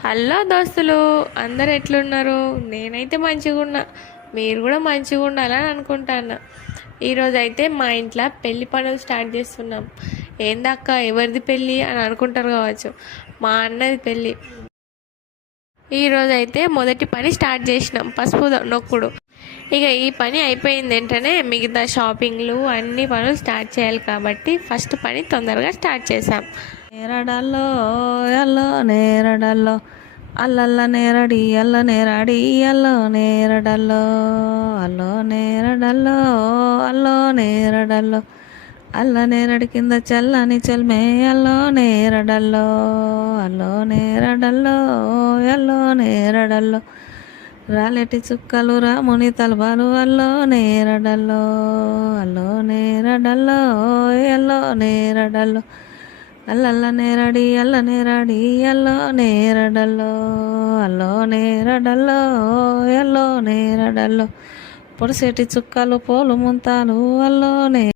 Hello దోస్తులు, అందరు ఎట్లున్నారు? నేనైతే మంచిగా ఉన్నా. మీరు కూడా మంచిగా ఉండాలని అనుకుంటాను. ఈరోజు అయితే మా ఇంట్లో పెళ్లి పనులు స్టార్ట్ చేస్తున్నాం. ఏందక్క, ఎవరిది పెళ్ళి అని అనుకుంటారు కావచ్చు. మా అన్నది పెళ్ళి. ఈరోజు అయితే మొదటి పని స్టార్ట్ చేసినాం, పసుపు నొక్కుడు. ఇక ఈ పని అయిపోయింది వెంటనే మిగతా షాపింగ్లు అన్ని పనులు స్టార్ట్ చేయాలి కాబట్టి ఫస్ట్ పని తొందరగా స్టార్ట్ చేసాం. నేరడల్లో ఎల్లో నేరడల్లో అల్లల్ల నేరడి అల్ల నేరడి అల్లో నేరడల్లో అల్లో నేరడల్లో అల్లో నేరడల్లో అల్ల నేరడి కింద చల్లని చల్మే అల్లో నేరడల్లో అల్లో నేరడల్లో ఎల్లో నేరడల్లో రాలెటి చుక్కలు రాముని తలబాలు అల్లో నేరడల్లో అల్లో నేరడల్లో ఎల్లో నేరడల్లో అల్లల్ల నేరడి అల్ల నేరడి అల్లో నేరడల్లో అల్లో నేరడల్లో ఎల్లో నేరడల్లో పొడిసేటి చుక్కలు పోలు ముంతాలు అల్లో